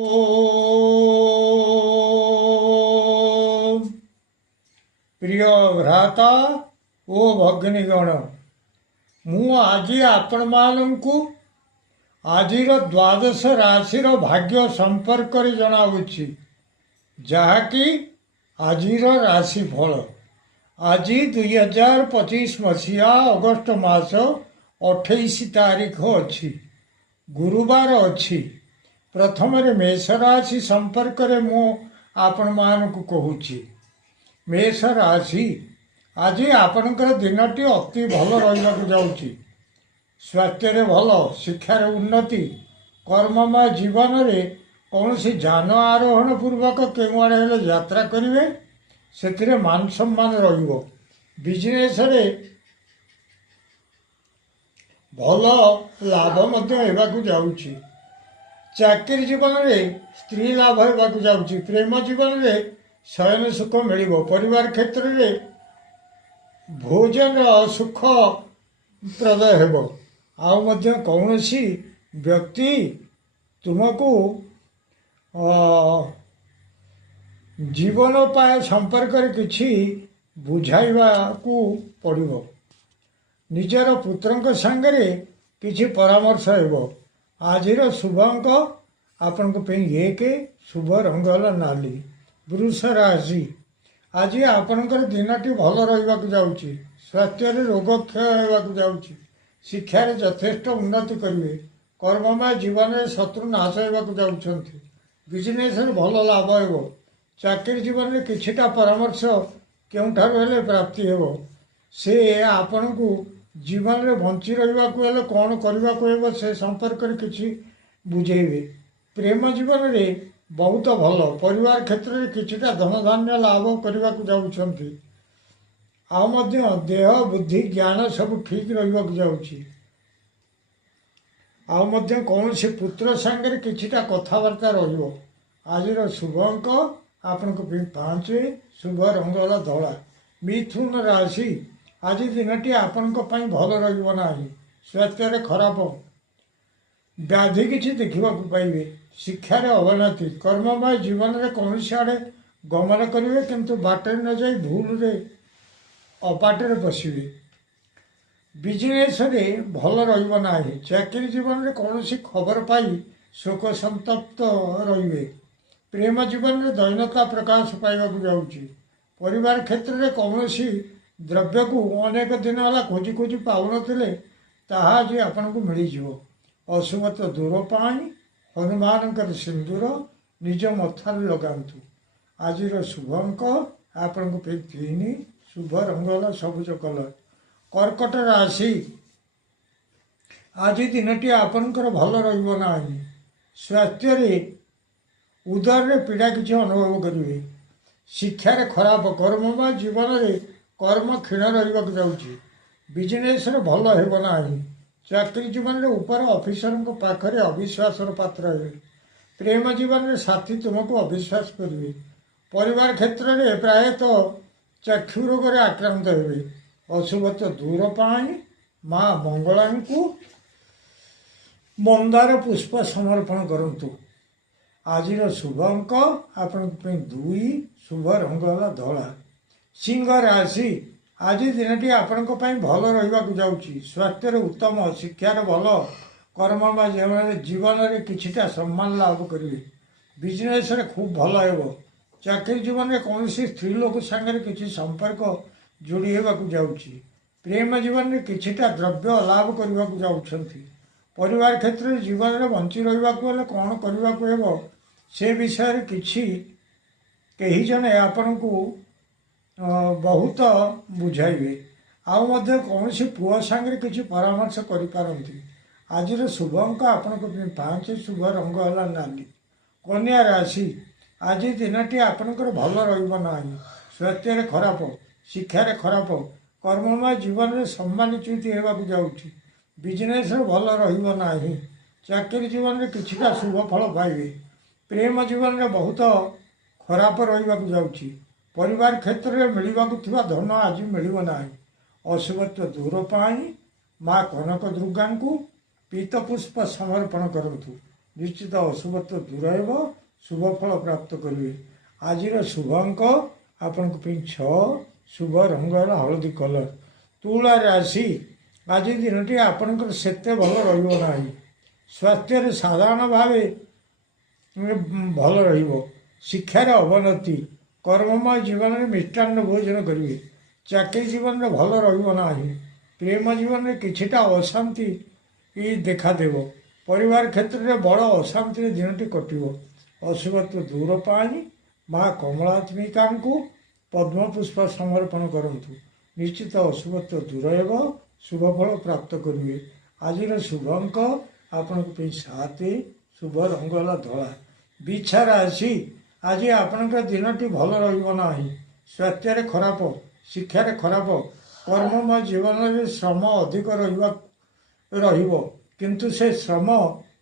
ओम प्रिय भ्राता ओ भगिनीगण मु आज आपण मानू आजिर द्वादश राशि भाग्य संपर्क जनावुछि जहाँकि आजिर राशिफल आज 2025 मसीहा अगस्ट मास 28 तारीख अच्छी गुरुवार अच्छी प्रथम मेष राशि संपर्क मु आपण मानकु कहूछि मेष राशि आज आपणकर दिनटी अति भल रहा जाऊँगी स्वास्थ्य भल शिक्षार उन्नति कर्ममय जीवन में कौन सी जान आरोहण पूर्वक केउआड़े हेले यात्रा करेंगे से मान सम्मान बिजनेस भल लाभ जाऊँगी चाकरी जीवन में स्त्री लाभ होगा जाऊँगी प्रेम जीवन में शयन सुख मिल परिवार क्षेत्र में भोजन सुखप्रद हो कौन सी व्यक्ति तुमको जीवनोपाय संपर्क किसी बुझाइबा को पड़ो निजर पुत्र सांगे किसी परामर्श हो आज शुभ अंक आपण एक शुभ रंग नाली वृष राशि आज आपणकर दिनटी भल रहा जाऊँगी स्वास्थ्य रोग क्षय होगा जाऊँगी शिक्षार यथेष्ट उन्नति करेंगे कर्ममय जीवन में शत्रु नाश होगा जाऊँच बिजनेस भल लाभ हो चाकरी जीवन में किछिटा परामर्श केउठारु हेले प्राप्ति हो से आपण को जीवन में बंची रहा कौन करने से संपर्क किसी बुझेबे प्रेम जीवन में बहुत भल परिवार क्षेत्र में किछिटा धन धान्य लाभ करने को जाऊँच देह बुद्धि ज्ञान सब ठीक रहा जाऊँगी कौन से पुत्र सांगे किछिटा कथबार्ता आज शुभ अंक आपण 5 शुभ रंग धला मिथुन राशि आज दिनटी आपण भल रहा स्वास्थ्य खराब व्याधि किसी देखा पाइबे शिक्षार अवनति कर्ममय जीवन में कौन आड़े गमन करेंगे किंतु बाटर न जाई भूल रे अपाटे बसवे बिजनेस भल रहा चाकरी जीवन में कौन सी खबर पाई शोक संतप्त रे प्रेम जीवन में दैनता प्रकाश पाइबा जाऊँगी परिवार क्षेत्र में कौन सी द्रव्य को अनेक दिन है खोजी खोजी पाऊन आज आपन को मिल अशुभत दूर पाई हनुमान सिंदूर निज मथार लगातु आज शुभ अंक आपण 3 शुभ रंग सबुज कलर कर्कट राशि आज दिनटी आपणकर भल रहा स्वास्थ्य उदर रे पीड़ा किसी अनुभव करेंगे शिक्षार खराब कर्ममय जीवन में कर्म क्षीण रहा जाऊँगी बिजनेस भल होना चाकरी जीवन में ऊपर ऑफिसर पाखे अविश्वास पात्र है प्रेम जीवन में साथी तुमको अविश्वास करेंगे परिवार क्षेत्र में प्रायतः चक्षु रोग आक्रांत हे अशुभत दूर पाई माँ मंगला को मंदार पुष्प समर्पण करंतु आज शुभ अंक आपण 2 शुभ रंग धला सिंह राशि आज दिनटी आपण भल रहा जाऊँगी स्वास्थ्य उत्तम शिक्षार भल कर्ममय जीवन में किछिटा सम्मान लाभ करेंगे बिजनेस खूब भल हो चाकरी जीवन में कौन सी स्त्री लोक सांगे किसी संपर्क जोड़ी होगा जाऊँगी प्रेम जीवन में किछिटा द्रव्य लाभ करने को जाऊँगी परिवार क्षेत्र में जीवन में बंची रहा कौन करने से विषय किसी कही जने आपण को बहुत बुझाइबे कौन सी पुआ सांगे किसी परामर्श करिपारंती आज शुभ अंक आपण 5 शुभ रंग है नाली कन्या राशि आज दिनटी आपणकर भल रहा स्वास्थ्य खराब शिक्षार खराब कर्ममय जीवन में सम्मानच्युत होगा जाऊँगी बिजनेस भल रहा चाकरी जीवन में किछिटा शुभ फल पाइबे प्रेम जीवन में बहुत खराब रहा जाऊँगी परिवार क्षेत्र में मिलवा धन आज मिलना अशुभत्व दूर पाई माँ कनक दुर्गा को पीतपुष्प समर्पण करतु ନିଶ୍ଚିତ ଅଶୁଭତ୍ୱ ଦୂର ହେବ, ଶୁଭ ଫଳ ପ୍ରାପ୍ତ କରିବେ। ଆଜିର ଶୁଭ ଅଙ୍କ ଆପଣଙ୍କ ପାଇଁ 6, ଶୁଭ ରଙ୍ଗ ହେଲା ହଳଦୀ କଲର। ତୁଳା ରାଶି, ଆଜି ଦିନଟି ଆପଣଙ୍କର ସେତେ ଭଲ ରହିବ ନାହିଁ। ସ୍ୱାସ୍ଥ୍ୟରେ ସାଧାରଣ ଭାବେ ଭଲ ରହିବ। ଶିକ୍ଷାର ଅବନତି, କର୍ମମୟ ଜୀବନରେ ମିଷ୍ଟାନ୍ନ ଭୋଜନ କରିବେ। ଚାକିରି ଜୀବନରେ ଭଲ ରହିବ ନାହିଁ। ପ୍ରେମ ଜୀବନରେ କିଛିଟା ଅଶାନ୍ତି ଦେଖାଦେବ। ପରିବାର କ୍ଷେତ୍ରରେ ବଡ଼ ଅଶାନ୍ତିରେ ଦିନଟି କଟିବ। ଅଶୁଭତ୍ୱ ଦୂର ପାଇଁ ମା କମଳାତ୍ମିକାଙ୍କୁ ପଦ୍ମପୁଷ୍ପ ସମର୍ପଣ କରନ୍ତୁ। ନିଶ୍ଚିତ ଅଶୁଭତ୍ୱ ଦୂର ହେବ, ଶୁଭ ଫଳ ପ୍ରାପ୍ତ କରିବେ। ଆଜିର ଶୁଭ ଅଙ୍କ ଆପଣଙ୍କ ପାଇଁ 7, ଶୁଭ ରଙ୍ଗ ହେଲା ଧଳା। ବିଛା ରାଶି, ଆଜି ଆପଣଙ୍କର ଦିନଟି ଭଲ ରହିବ ନାହିଁ। ସ୍ୱାସ୍ଥ୍ୟରେ ଖରାପ, ଶିକ୍ଷାରେ ଖରାପ, କର୍ମମୟ ଜୀବନରେ ଶ୍ରମ ଅଧିକ ରହିବ, କିନ୍ତୁ ସେ ଶ୍ରମ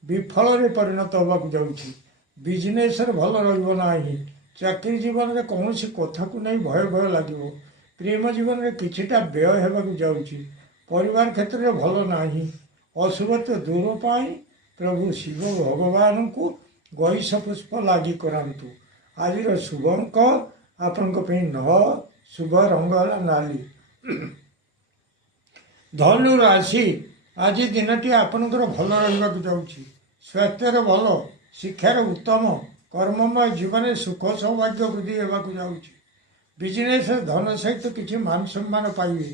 ବିଫଳରେ ପରିଣତ ହେବାକୁ ଯାଉଛି। ବିଜନେସରେ ଭଲ ରହିବ ନାହିଁ। ଚାକିରି ଜୀବନରେ କୌଣସି କଥାକୁ ନେଇ ଭୟ ଲାଗିବ। ପ୍ରେମ ଜୀବନରେ କିଛିଟା ବ୍ୟୟ ହେବାକୁ ଯାଉଛି। ପରିବାର କ୍ଷେତ୍ରରେ ଭଲ ନାହିଁ। ଅଶୁଭତ୍ୱ ଦୂର ପାଇଁ ପ୍ରଭୁ ଶିବ ଭଗବାନଙ୍କୁ ଗଇସ ପୁଷ୍ପ ଲାଗି କରାନ୍ତୁ। ଆଜିର ଶୁଭ ଅଙ୍କ ଆପଣଙ୍କ ପାଇଁ 9, ଶୁଭ ରଙ୍ଗ ହେଲା ନାଲି। ଧନୁ ରାଶି, ଆଜି ଦିନଟି ଆପଣଙ୍କର ଭଲ ରହିବାକୁ ଯାଉଛି। ସ୍ୱାସ୍ଥ୍ୟରେ ଭଲ, ଶିକ୍ଷାରେ ଉତ୍ତମ, କର୍ମମୟ ଜୀବନରେ ସୁଖ ସୌଭାଗ୍ୟ ବୃଦ୍ଧି ହେବାକୁ ଯାଉଛି। ବିଜନେସରେ ଧନ ସହିତ କିଛି ମାନ ସମ୍ମାନ ପାଇବେ।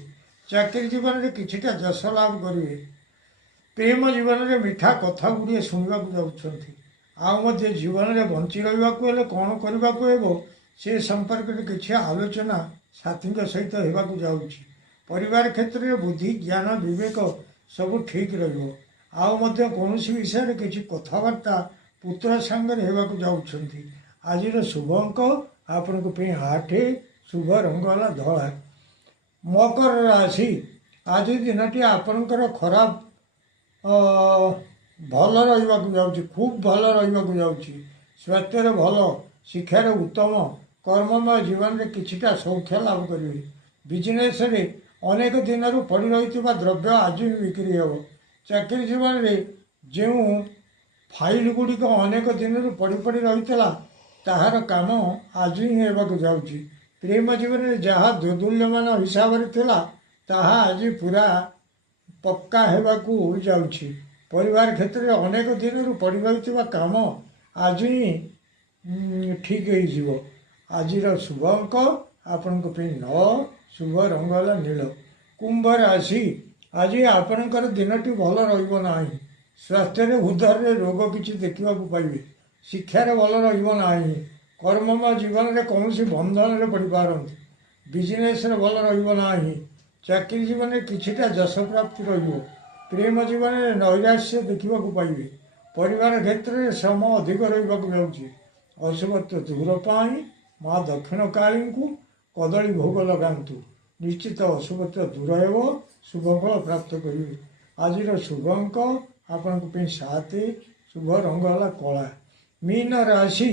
ଚାକିରି ଜୀବନରେ କିଛିଟା ଯଶ ଲାଭ କରିବେ। ପ୍ରେମ ଜୀବନରେ ମିଠା କଥା ଗୁଡ଼ିଏ ଶୁଣିବାକୁ ଯାଉଛନ୍ତି। ଆଉ ମଧ୍ୟ ଜୀବନରେ ବଞ୍ଚି ରହିବାକୁ ହେଲେ କ'ଣ କରିବାକୁ ହେବ ସେ ସମ୍ପର୍କରେ କିଛି ଆଲୋଚନା ସାଥୀଙ୍କ ସହିତ ହେବାକୁ ଯାଉଛି। ପରିବାର କ୍ଷେତ୍ରରେ ବୁଦ୍ଧି, ଜ୍ଞାନ, ବିବେକ ସବୁ ଠିକ୍ ରହିବ। ଆଉ ମଧ୍ୟ କୌଣସି ବିଷୟରେ କିଛି କଥାବାର୍ତ୍ତା ପୁତ୍ର ସାଙ୍ଗରେ ହେବାକୁ ଯାଉଛନ୍ତି। ଆଜିର ଶୁଭ ଅଙ୍କ ଆପଣଙ୍କ ପାଇଁ 8, ଶୁଭ ରଙ୍ଗ ହେଲା ଧଳା। ମକର ରାଶି, ଆଜି ଦିନଟି ଆପଣଙ୍କର ଖରାପ ଭଲ ରହିବାକୁ ଯାଉଛି, ଖୁବ୍ ଭଲ ରହିବାକୁ ଯାଉଛି। ସ୍ୱାସ୍ଥ୍ୟରେ ଭଲ, ଶିକ୍ଷାରେ ଉତ୍ତମ, କର୍ମମୟ ଜୀବନରେ କିଛିଟା ସୌଖ୍ୟ ଲାଭ କରିବେ। ବିଜନେସରେ ଅନେକ ଦିନରୁ ପଡ଼ି ରହିଥିବା ଦ୍ରବ୍ୟ ଆଜି ବି ବିକ୍ରି ହେବ। ଚାକିରି ଜୀବନରେ ଯେଉଁ ଫାଇଲ ଗୁଡ଼ିକ ଅନେକ ଦିନରୁ ପଡ଼ି ରହିଥିଲା ତାହାର କାମ ଆଜି ହିଁ ହେବାକୁ ଯାଉଛି। ପ୍ରେମ ଜୀବନରେ ଯାହା ଦୋଦୁଲ୍ୟମାନ ହିସାବରେ ଥିଲା ତାହା ଆଜି ପୁରା ପକ୍କା ହେବାକୁ ଯାଉଛି। ପରିବାର କ୍ଷେତ୍ରରେ ଅନେକ ଦିନରୁ ପଡ଼ି ରହିଥିବା କାମ ଆଜି ହିଁ ଠିକ୍ ହେଇଯିବ। ଆଜିର ଶୁଭ ଅଙ୍କ ଆପଣଙ୍କ ପାଇଁ 9, ଶୁଭ ରଙ୍ଗ ହେଲା ନୀଳ। କୁମ୍ଭ ରାଶି, ଆଜି ଆପଣଙ୍କର ଦିନଟି ଭଲ ରହିବ ନାହିଁ। ସ୍ୱାସ୍ଥ୍ୟରେ ଉଦରରେ ରୋଗ କିଛି ଦେଖିବାକୁ ପାଇବେ। ଶିକ୍ଷାରେ ଭଲ ରହିବ ନାହିଁ। କର୍ମମୟ ଜୀବନରେ କୌଣସି ବନ୍ଧନରେ ପଡ଼ିପାରନ୍ତି। ବିଜନେସରେ ଭଲ ରହିବ ନାହିଁ। ଚାକିରି ଜୀବନରେ କିଛିଟା ଯଶ ପ୍ରାପ୍ତି ରହିବ। ପ୍ରେମ ଜୀବନରେ ନୈରାଶ୍ୟ ଦେଖିବାକୁ ପାଇବେ। ପରିବାର କ୍ଷେତ୍ରରେ ଶ୍ରମ ଅଧିକ ରହିବାକୁ ଯାଉଛି। ଅଶୁଭତ୍ୱ ଦୂର ପାଇଁ ମା ଦକ୍ଷିଣ କାଳୀଙ୍କୁ କଦଳୀ ଭୋଗ ଲଗାନ୍ତୁ। ନିଶ୍ଚିତ ଅଶୁଭତ୍ୱ ଦୂର ହେବ, ଶୁଭ ଫଳ ପ୍ରାପ୍ତ କରିବେ। ଆଜିର ଶୁଭ ଅଙ୍କ ଆପଣଙ୍କ ପାଇଁ 7, ଶୁଭ ରଙ୍ଗ ହେଲା କଳା। ମୀନ ରାଶି,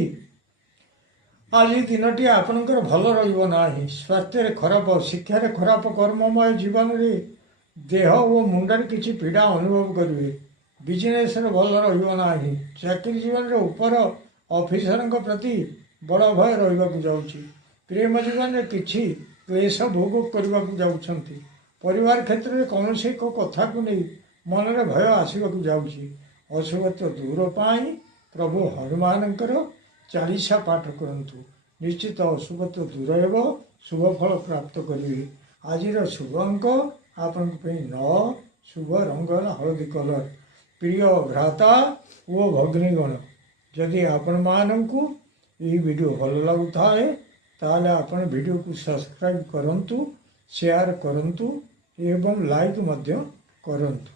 ଆଜି ଦିନଟି ଆପଣଙ୍କର ଭଲ ରହିବ ନାହିଁ। ସ୍ୱାସ୍ଥ୍ୟରେ ଖରାପ, ଶିକ୍ଷାରେ ଖରାପ, କର୍ମମୟ ଜୀବନରେ ଦେହ ଓ ମୁଣ୍ଡରେ କିଛି ପୀଡ଼ା ଅନୁଭବ କରିବେ। ବିଜନେସରେ ଭଲ ରହିବ ନାହିଁ। ଚାକିରି ଜୀବନରେ ଉପର ଅଫିସରଙ୍କ ପ୍ରତି ବଡ଼ ଭୟ ରହିବାକୁ ଯାଉଛି। ପ୍ରେମ ଜୀବନରେ କିଛି କ୍ଲେଶ ଭୋଗ କରିବାକୁ ଯାଉଛନ୍ତି। ପରିବାର କ୍ଷେତ୍ରରେ କୌଣସି ଏକ କଥାକୁ ନେଇ ମନରେ ଭୟ ଆସିବାକୁ ଯାଉଛି। ଅଶୁଭତ୍ୱ ଦୂର ପାଇଁ ପ୍ରଭୁ ହନୁମାନଙ୍କର ଚାଳିଶା ପାଠ କରନ୍ତୁ। ନିଶ୍ଚିତ ଅଶୁଭତ୍ୱ ଦୂର ହେବ, ଶୁଭ ଫଳ ପ୍ରାପ୍ତ କରିବେ। ଆଜିର ଶୁଭ ଅଙ୍କ ଆପଣଙ୍କ ପାଇଁ 9, ଶୁଭ ରଙ୍ଗ ହେଲା ହଳଦୀ କଲର। ପ୍ରିୟ ଭ୍ରାତା ଓ ଭଗ୍ନୀଗଣ, ଯଦି ଆପଣମାନଙ୍କୁ ଏହି ଭିଡ଼ିଓ ଭଲ ଲାଗୁଥାଏ ତାହେଲେ ଆପଣ ଭିଡ଼ିଓକୁ ସବସ୍କ୍ରାଇବ୍ କରନ୍ତୁ, ସେୟାର କରନ୍ତୁ ଏବଂ ଲାଇକ୍ ମଧ୍ୟ କରନ୍ତୁ।